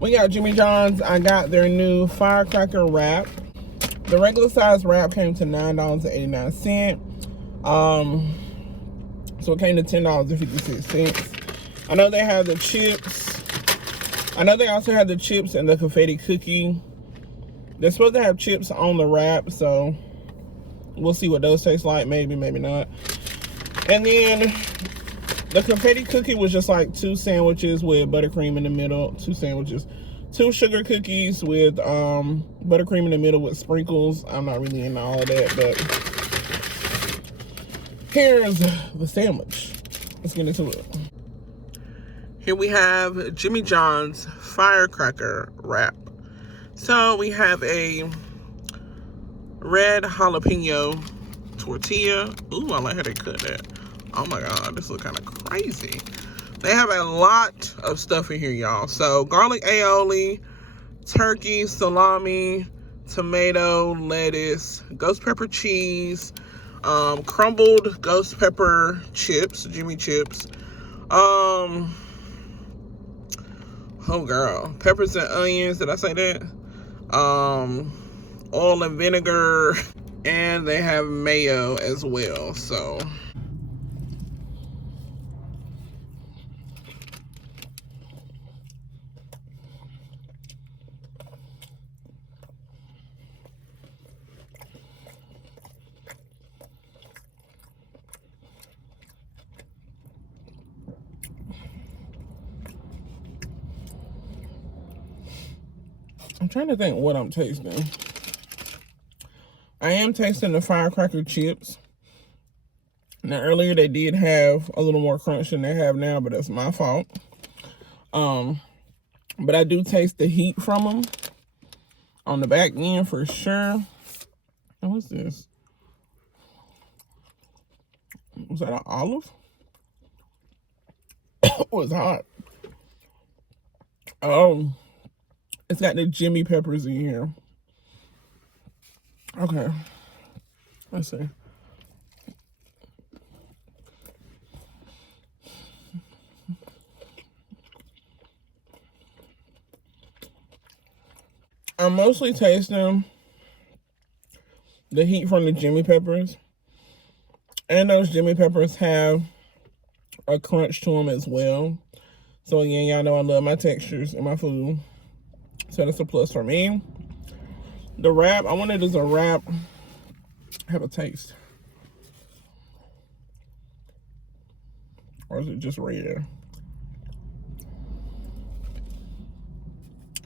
We got Jimmy John's. I got their new Firecracker wrap. The regular size wrap came to $9.89. So it came to $10.56. I know they have the chips. I know they also have the chips and the confetti cookie. They're supposed to have chips on the wrap, so we'll see what those taste like. Maybe, maybe not. And then the confetti cookie was just like 2 sandwiches with buttercream in the middle. 2 sandwiches. 2 sugar cookies with buttercream in the middle with sprinkles. I'm not really into all of that, but here's the sandwich. Let's get into it. Here we have Jimmy John's Firecracker wrap. So we have a red jalapeno tortilla. Ooh, I like how they cut that. Oh my God, this looks kind of crazy. They have a lot of stuff in here, y'all. So garlic aioli, turkey, salami, tomato, lettuce, ghost pepper cheese, crumbled ghost pepper chips, Jimmy chips. Oh girl, peppers and onions, did I say that? Oil and vinegar, and they have mayo as well. So I'm trying to think what I'm tasting. I am tasting the Firecracker chips. Now earlier they did have a little more crunch than they have now, but that's my fault. But I do taste the heat from them on the back end for sure. And what's this? Was that an olive? It was hot. Oh, it's got the Jimmy peppers in here. Okay, let's see. I'm mostly tasting the heat from the Jimmy peppers. And those Jimmy peppers have a crunch to them as well. So again, y'all know I love my textures in my food. So that's a plus for me. The wrap, I want it as a wrap. Have a taste. Or is it just red?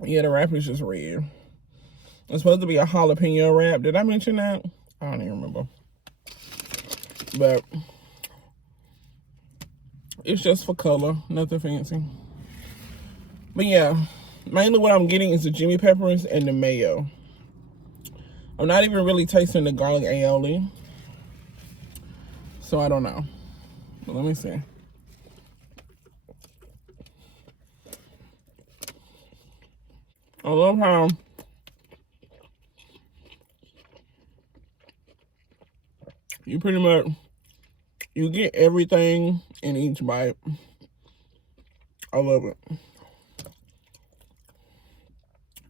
Yeah, the wrap is just red. It's supposed to be a jalapeno wrap. Did I mention that? I don't even remember. But it's just for color, nothing fancy. But yeah, mainly what I'm getting is the Jimmy peppers and the mayo. I'm not even really tasting the garlic aioli. So I don't know. But let me see. I love how you pretty much, you get everything in each bite. I love it.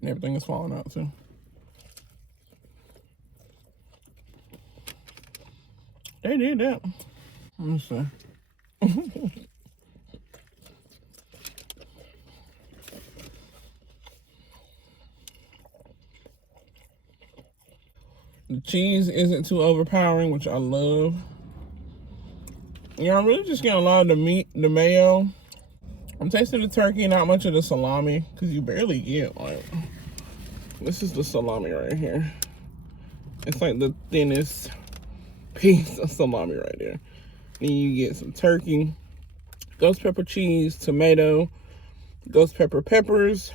And everything is falling out too. They did that. Let me see. The cheese isn't too overpowering, which I love. Yeah, I'm really just getting a lot of the meat, the mayo. I'm tasting the turkey, not much of the salami, because you barely get, like, this is the salami right here. It's like the thinnest piece of salami right there. Then you get some turkey, ghost pepper cheese, tomato, ghost pepper peppers,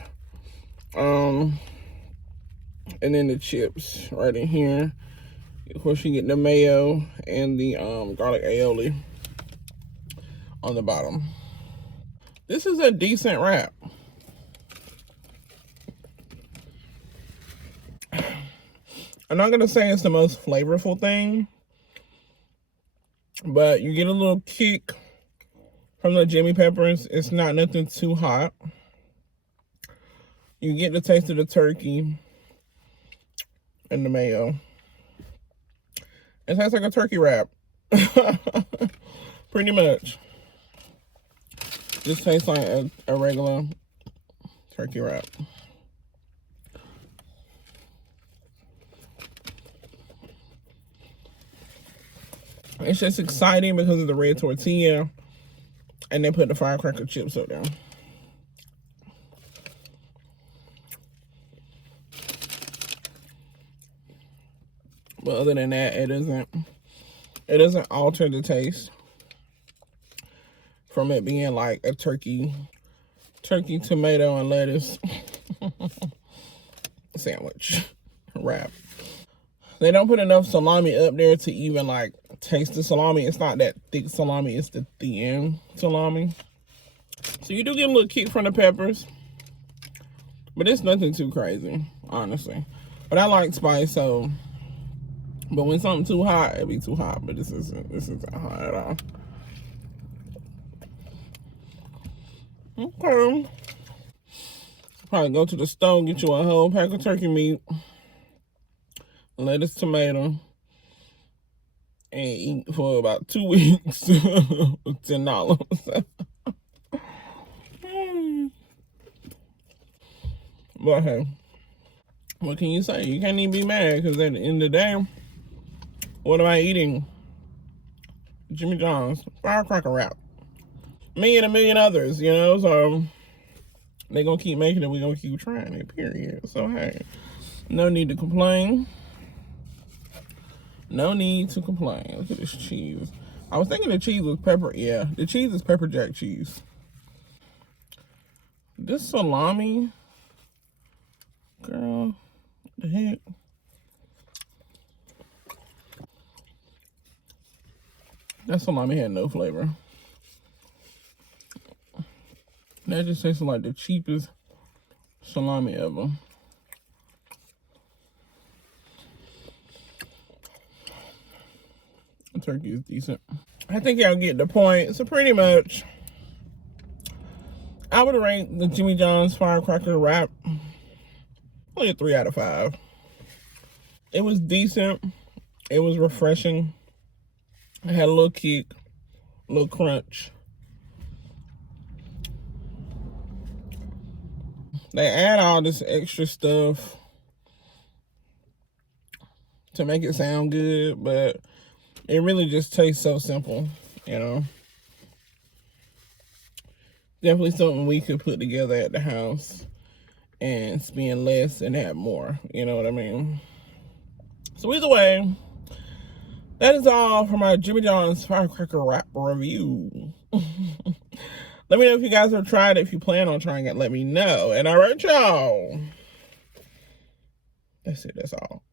and then the chips right in here. Of course, you get the mayo and the garlic aioli on the bottom. This is a decent wrap. I'm not gonna say it's the most flavorful thing, but you get a little kick from the Jimmy peppers. It's not nothing too hot. You get the taste of the turkey and the mayo. It tastes like a turkey wrap. Pretty much. Just tastes like a regular turkey wrap. It's just exciting because of the red tortilla. And then put the firecracker chips up there. But other than that, it doesn't alter the taste from it being like a turkey, tomato, and lettuce sandwich wrap. They don't put enough salami up there to even like taste the salami. It's not that thick salami, it's the thin salami. So you do get a little kick from the peppers, but it's nothing too crazy, honestly. But I like spice, so. But when something too hot, it'd be too hot. But this isn't hot at all. Okay. Probably go to the store, get you a whole pack of turkey meat, lettuce, tomato, and eat for about 2 weeks for $10. But hey, what can you say? You can't even be mad, because at the end of the day, what am I eating? Jimmy John's firecracker wrap. Me and a million others, you know, so they're going to keep making it. We're going to keep trying it, period. So, hey, no need to complain. No need to complain. Look at this cheese. I was thinking the cheese was pepper. Yeah, the cheese is pepper jack cheese. This salami, girl, what the heck? That salami had no flavor. That just tastes like the cheapest salami ever. The turkey is decent. I think y'all get the point. So pretty much, I would rate the Jimmy John's firecracker wrap only a 3 out of 5. It was decent. It was refreshing. It had a little kick, a little crunch. They add all this extra stuff to make it sound good, but it really just tastes so simple, you know. Definitely something we could put together at the house and spend less and have more, you know what I mean? So either way, that is all for my Jimmy John's firecracker wrap review. Let me know if you guys have tried it. If you plan on trying it, let me know. And all right, y'all. That's it. That's all.